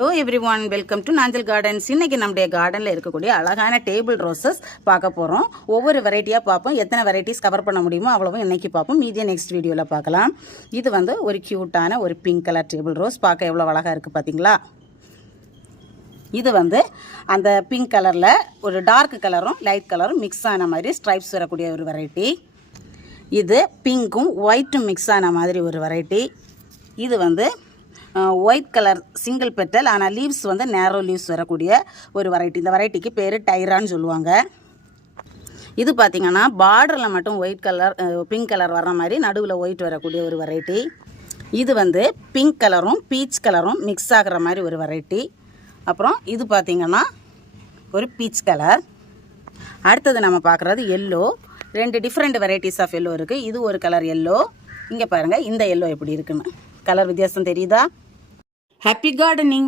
Hello everyone, welcome to Nanjal gardens. இன்றைக்கி நம்முடைய கார்டனில் இருக்கக்கூடிய அழகான டேபிள் ரோசஸ் பார்க்க போகிறோம். ஒவ்வொரு வெரைட்டியாக பார்ப்போம். எத்தனை வெரைட்டிஸ் கவர் பண்ண முடியுமோ அவ்வளவும் இன்றைக்கி பார்ப்போம். மீதியை நெக்ஸ்ட் வீடியோவில் பார்க்கலாம். இது வந்து ஒரு க்யூட்டான ஒரு பிங்க் கலர் டேபிள் ரோஸ். பார்க்க எவ்வளோ அழகாக இருக்குது பார்த்தீங்களா? இது வந்து அந்த பிங்க் கலரில் ஒரு டார்க் கலரும் லைட் கலரும் மிக்ஸ் ஆன மாதிரி ஸ்ட்ரைப்ஸ் வரக்கூடிய ஒரு வெரைட்டி. இது பிங்க்கும் ஒயிட்டும் மிக்ஸ் ஆன மாதிரி ஒரு வெரைட்டி. இது வந்து ஒயிட் கலர் சிங்கிள் பெட்டல், ஆனால் லீவ்ஸ் வந்து நேரோ லீவ்ஸ் வரக்கூடிய ஒரு வெரைட்டி. இந்த வெரைட்டிக்கு பேர் டைரான்னு சொல்லுவாங்க. இது பார்த்திங்கன்னா பார்டரில் மட்டும் ஒயிட் கலர் பிங்க் கலர் வர்ற மாதிரி நடுவில் ஒயிட் வரக்கூடிய ஒரு வெரைட்டி. இது வந்து பிங்க் கலரும் பீச் கலரும் மிக்ஸ் ஆகிற மாதிரி ஒரு வெரைட்டி. அப்புறம் இது பார்த்திங்கன்னா ஒரு பீச் கலர். அடுத்தது நம்ம பார்க்குறது எல்லோ. ரெண்டு டிஃப்ரெண்ட் வெரைட்டிஸ் ஆஃப் எல்லோ இருக்குது. இது ஒரு கலர் எல்லோ. இங்கே பாருங்கள் இந்த எல்லோ எப்படி இருக்குன்னு. கலர் வித்தியாசம் தெரியுதா? Happy gardening.